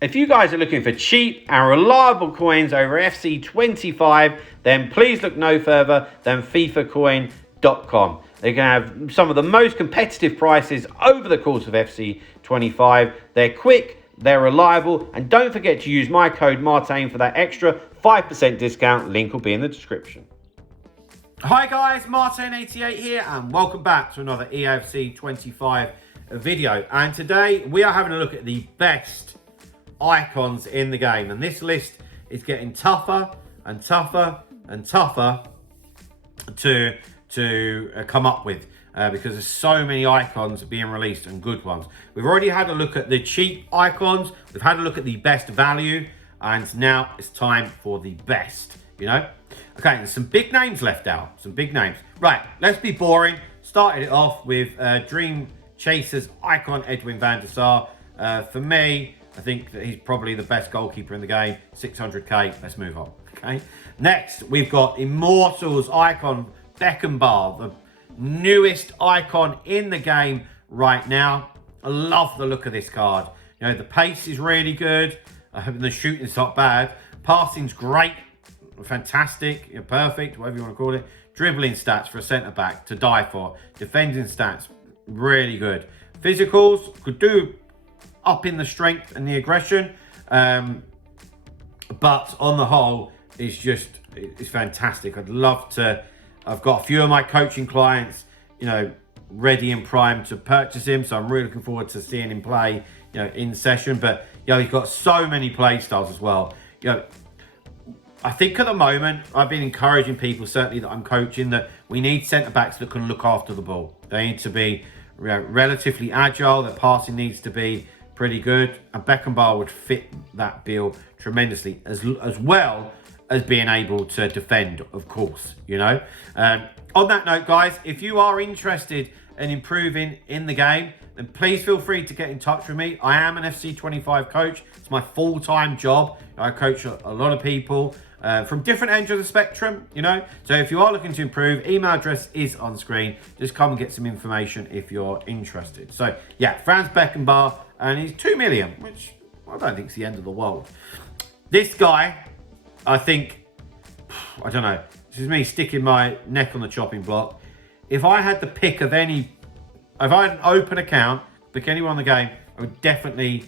If you guys are looking for cheap and reliable coins over FC25, then please look no further than FIFAcoin.com. They can have some of the most competitive prices over the course of FC25. They're quick, they're reliable, and don't forget to use my code Martin for that extra 5% discount. Link will be in the description. Hi guys, Martin88 here, and welcome back to another Eafc 25 video. And today we are having a look at the best icons in the game, and this list is getting tougher and tougher and tougher to come up with because there's so many icons being released and good ones. We've already had a look at the cheap icons, we've had a look at the best value, and now it's time for the best, you know. Okay, there's some big names left out, some big names. Right, let's be boring. Started it off with Dream Chasers icon Edwin van der Sar. For me, I think that he's probably the best goalkeeper in the game. 600k. Let's move on. Okay. Next, we've got Immortals icon Beckenbauer, the newest icon in the game right now. I love the look of this card. You know, the pace is really good. The shooting's not bad. Passing's great, fantastic, perfect, whatever you want to call it. Dribbling stats for a centre back to die for. Defending stats, really good. Physicals could do up in the strength and the aggression, but on the whole it's fantastic. I've got a few of my coaching clients, you know, ready and primed to purchase him, so I'm really looking forward to seeing him play, you know, in session. But you know, he's got so many play styles as well. You know, I think at the moment I've been encouraging people, certainly that I'm coaching, that we need centre backs that can look after the ball. They need to be, you know, relatively agile. Their passing needs to be pretty good, and Beckenbauer would fit that bill tremendously, as well as being able to defend, of course, you know. On that note, guys, if you are interested in improving in the game, then please feel free to get in touch with me. I am an FC25 coach. It's my full-time job. I coach a lot of people from different ends of the spectrum, you know. So if you are looking to improve, email address is on screen. Just come and get some information if you're interested. So yeah, Franz Beckenbauer, and he's 2 million, which I don't think is the end of the world. This guy, I think, I don't know, this is me sticking my neck on the chopping block. If I had the pick of if I had an open account, pick anyone in the game, I would definitely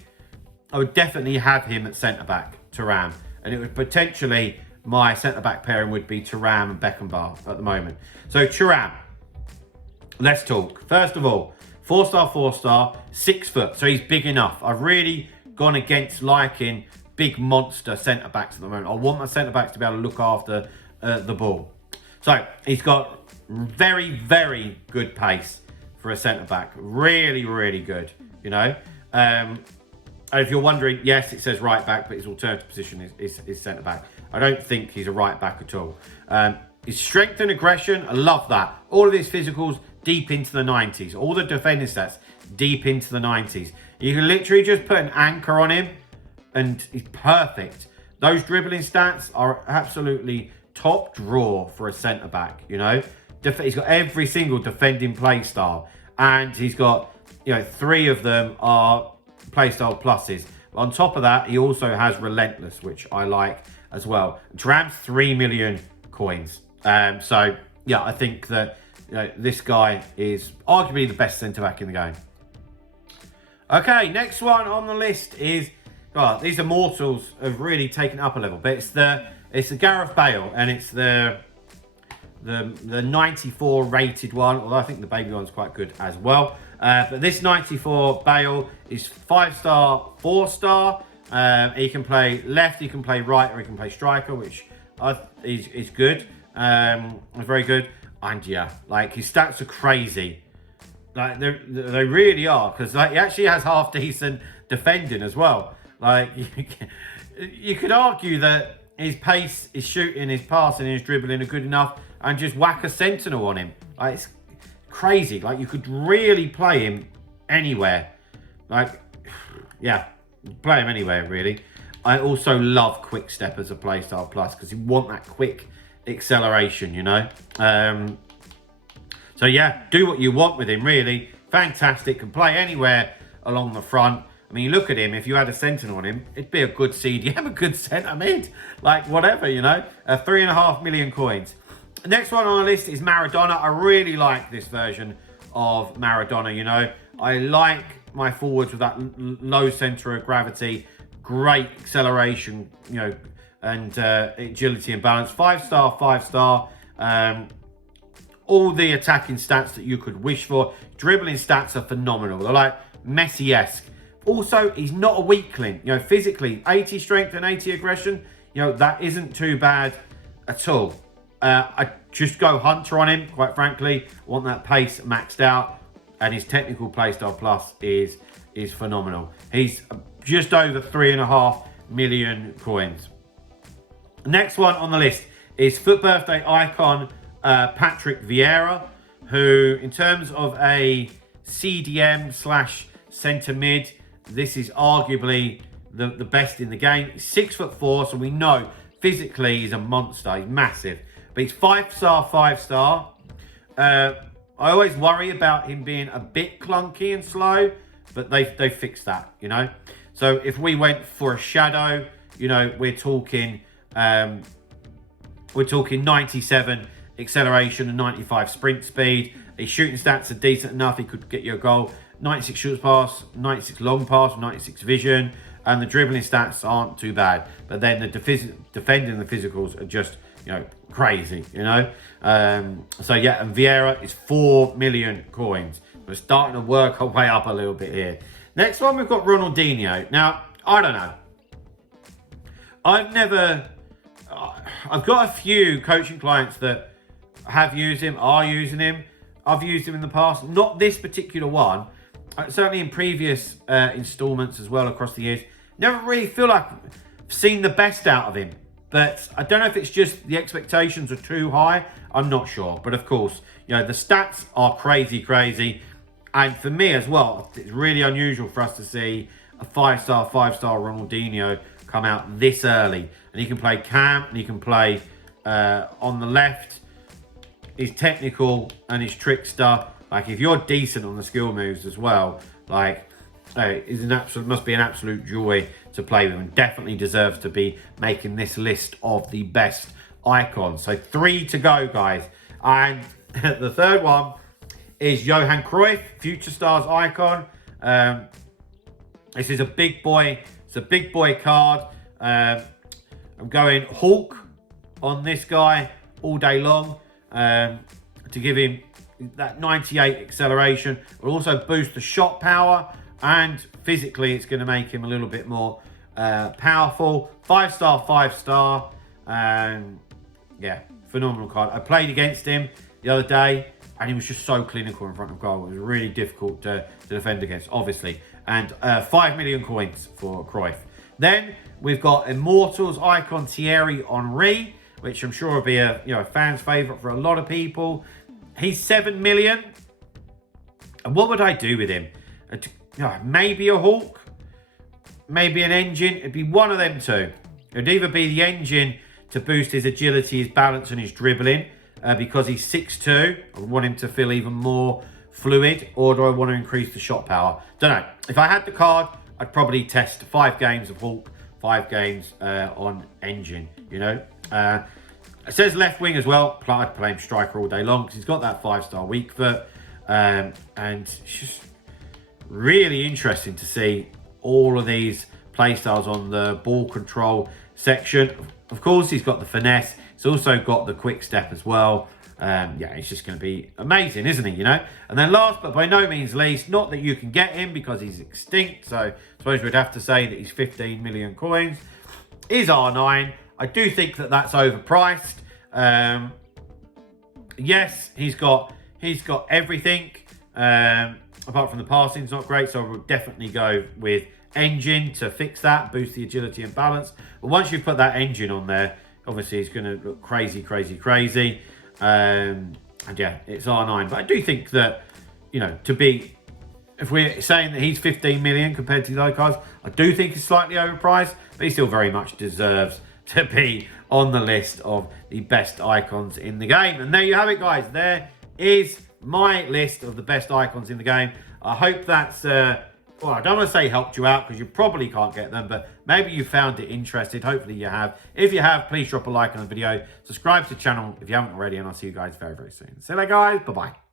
have him at centre-back, Thuram. And it would potentially, my centre-back pairing would be Thuram and Beckenbauer at the moment. So Thuram, let's talk. First of all, 4-star, 4-star, 6 foot. So he's big enough. I've really gone against liking big monster centre-backs at the moment. I want my centre-backs to be able to look after the ball. So he's got very, very good pace for a centre-back. Really, really good, you know. And if you're wondering, yes, it says right back, but his alternative position is centre back. I don't think he's a right back at all. His strength and aggression, I love that. All of his physicals deep into the 90s. All the defending stats deep into the 90s. You can literally just put an anchor on him and he's perfect. Those dribbling stats are absolutely top draw for a centre back, you know. He's got every single defending play style, and he's got, you know, 3 of them are playstyle pluses. On top of that, he also has relentless, which I like as well. Thuram's 3 million coins. So yeah, I think that, you know, this guy is arguably the best centre back in the game. Okay, next one on the list is, oh, these Immortals have really taken up a level, but it's the Gareth Bale, and it's the 94 rated one, although I think the baby one's quite good as well. But this 94 Bale is 5-star, 4-star. He can play left, he can play right, or he can play striker, which is good. Very good. And yeah, like, his stats are crazy. Like, they really are, because like, he actually has half decent defending as well. Like, you could argue that his pace, his shooting, his passing, his dribbling are good enough, and just whack a sentinel on him. Like, it's crazy. Like, you could really play him anywhere. Like, yeah, play him anywhere, really. I also love Quick Step as a playstyle plus, because you want that quick acceleration, you know. So yeah, do what you want with him, really. Fantastic, can play anywhere along the front. I mean, you look at him, if you had a Sentinel on him, it'd be a good CDM, a good centre mid, like whatever, you know. 3.5 million coins. Next one on the list is Maradona. I really like this version of Maradona, you know. I like my forwards with that low centre of gravity, great acceleration, you know, and agility and balance. 5-star, 5-star. All the attacking stats that you could wish for. Dribbling stats are phenomenal. They're like Messi-esque. Also, he's not a weakling. You know, physically, 80 strength and 80 aggression, you know, that isn't too bad at all. I just go Hunter on him, quite frankly. I want that pace maxed out. And his technical playstyle plus is phenomenal. He's just over 3.5 million coins. Next one on the list is FUT Birthday icon Patrick Vieira, who, in terms of a CDM / centre mid, this is arguably the best in the game. He's 6'4", so we know physically he's a monster. He's massive, but he's 5-star, 5-star. I always worry about him being a bit clunky and slow, but they fixed that, you know. So if we went for a shadow, you know, we're talking 97 acceleration and 95 sprint speed. His shooting stats are decent enough. He could get you a goal. 96 short pass, 96 long pass, 96 vision, and the dribbling stats aren't too bad. But then the defending and the physicals are just, you know, crazy, you know. So yeah, and Vieira is 4 million coins. We're starting to work our way up a little bit here. Next one, we've got Ronaldinho. Now, I don't know. I've got a few coaching clients that have used him, are using him. I've used him in the past, not this particular one. Certainly in previous installments as well across the years. Never really feel like I've seen the best out of him. But I don't know if it's just the expectations are too high. I'm not sure. But of course, you know, the stats are crazy, crazy. And for me as well, it's really unusual for us to see a 5-star, 5-star Ronaldinho come out this early. And he can play cam, and he can play on the left. He's technical and his trickster. Like, if you're decent on the skill moves as well, like, must be an absolute joy to play with, and definitely deserves to be making this list of the best icons. So 3 to go, guys. And the third one is Johan Cruyff, Future Stars icon. This is a big boy. It's a big boy card. I'm going Hulk on this guy all day long to give him that 98 acceleration. Will also boost the shot power, and physically it's going to make him a little bit more powerful. 5-star, 5-star. Yeah, phenomenal card. I played against him the other day, and he was just so clinical in front of goal. It was really difficult to defend against, obviously. And 5 million coins for Cruyff. Then we've got Immortals icon Thierry Henry, which I'm sure will be a fan's favourite for a lot of people. He's 7 million. And what would I do with him? Maybe a Hulk, maybe an engine. It'd be one of them two. It'd either be the engine to boost his agility, his balance, and his dribbling, because he's 6'2". I want him to feel even more fluid, or do I want to increase the shot power? Don't know. If I had the card, I'd probably test 5 games of Hulk, 5 games on engine, you know. It says left wing as well. I'd play him striker all day long because he's got that 5-star weak foot. And it's just really interesting to see all of these playstyles on the ball control section. Of course, he's got the finesse. He's also got the quick step as well. Yeah, it's just going to be amazing, isn't he? You know. And then last, but by no means least, not that you can get him because he's extinct. So I suppose we'd have to say that he's 15 million coins. Is R9. I do think that that's overpriced. Yes, he's got everything. Apart from the passing's not great, so we'll definitely go with engine to fix that, boost the agility and balance. But once you put that engine on there, obviously it's going to look crazy, crazy, crazy. And yeah, it's R9. But I do think that, you know, if we're saying that he's 15 million compared to the other cards, I do think he's slightly overpriced, but he still very much deserves to be on the list of the best icons in the game. And there you have it, guys. There is my list of the best icons in the game. I hope that's well, I don't want to say helped you out because you probably can't get them, but maybe you found it interesting. Hopefully you have. If you have, please drop a like on the video. Subscribe to the channel if you haven't already, and I'll see you guys very, very soon. See you later, guys. Bye-bye.